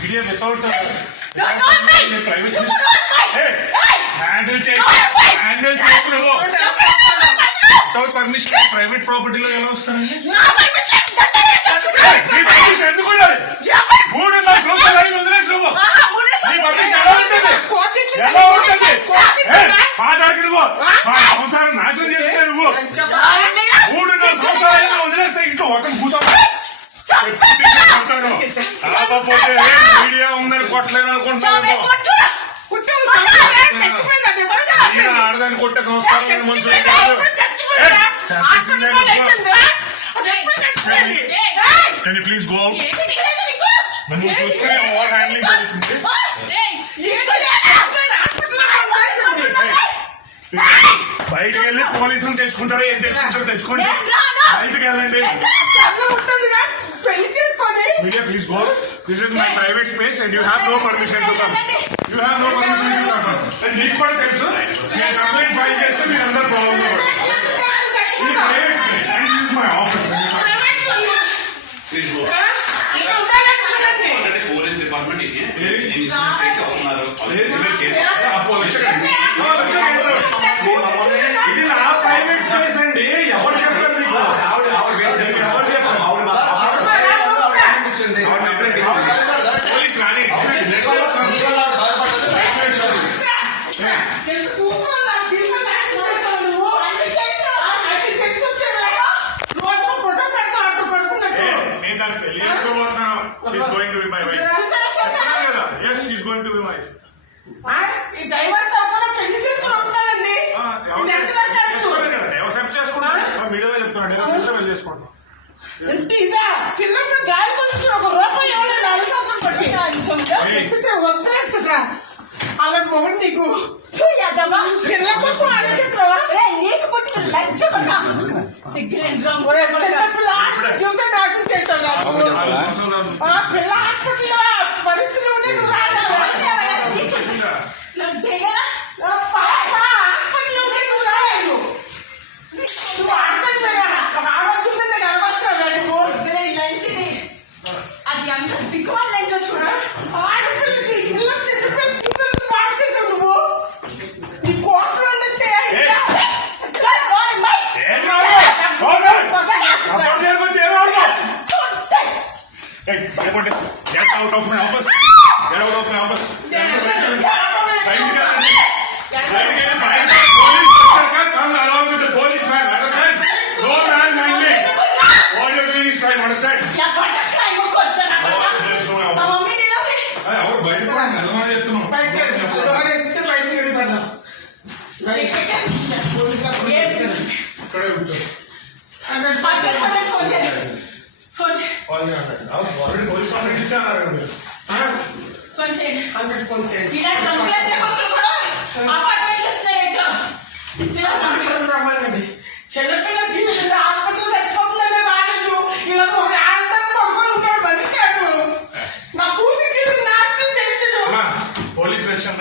Media without private handle without permission private ప్రాపర్టీలో ఎలా వస్తారండి? ఎందుకు మూడు సంవత్సరాలు అయిన వదిలేసి ఎలా ఉంటుంది మాట్లాడికి నువ్వు సంసారం నాశనం చేస్తే నువ్వు 3-4 సంవత్సరాలు అయిన వదిలేస్తే ఇంట్లో ఒకరిని కూర్చోతాడు. కాకపోతే మీడియా ఉందని కొట్టలేదు అనుకుంటున్నాను. ఆడదాన్ని కొట్టే సంస్కారం నేను మనుషులు కాదు. Can you please go out? నువ్వు చూసుకుని ఓవర్ హ్యాండ్లింగ్ జరుగుతుంది. బయటకు వెళ్ళి పోలీసులు తెచ్చుకుంటారు. ఏం తెచ్చుకుంటారో తెచ్చుకోండి. బయటకు వెళ్ళండి. Media, please go. This is my private space and you have no permission to come. You have no permission to come. And నీకు కూడా తెలుసు నేను కంప్లైంట్ ఫైల్ చేస్తే మీరు అందరూ ప్రాబ్లం ఇది private space and this is my office. Please go. Police department ఇది నా ప్రైవేట్ స్పేస్ అండి. ఎవరు చెప్పారు మీకు? పోలీస్ రాని నేను దాన్ని పెళ్లి చేసుకోబోతున్నాను. She's going to be my wife. Yes, she's going to be my wife. మీడియాలో చెప్తున్నాను. పెళ్లి చేసుకుంటాను. పిల్లలు గాలి కొంచెం ఒక రూపాయి ఎవరైనా అలాంటి మొగుడు నీకు పిల్లల కోసం ఆలోచిస్తున్నావా? నీకు పుట్టిన లజ్జపడ్డా జీవితం నాశనం చేస్తావు. పిల్ల హాస్పిటల్లో పరిస్థితులు ఉండి నువ్వు హాస్పిటల్లో ఉండి నువ్వు రాలేదు. నువ్వు ఆడతాడు ఆలోచన అలవస్తావు. నువ్వు అది అంత దిక్కుమాలి ఏంటో చూడ. ఆడపిల్లకి పిల్ల చిన్న పిల్లలు పాడు చేసావు నువ్వు. నీ కోట్లు వచ్చాయి. Get out of my office. Get out of my office. Come along with the policeman. Understand? No man handling. All you're doing is crime. Understand? చిన్నపిల్ల జీవితం హాస్పిటల్ చచ్చిపోతుందంటే రాలేదు. ఇలా ఒక ఆడతాను పడుకొని ఉంటాడు మనిషి. నా కూతురు జీవితం నాశనం చేసాడు. Police station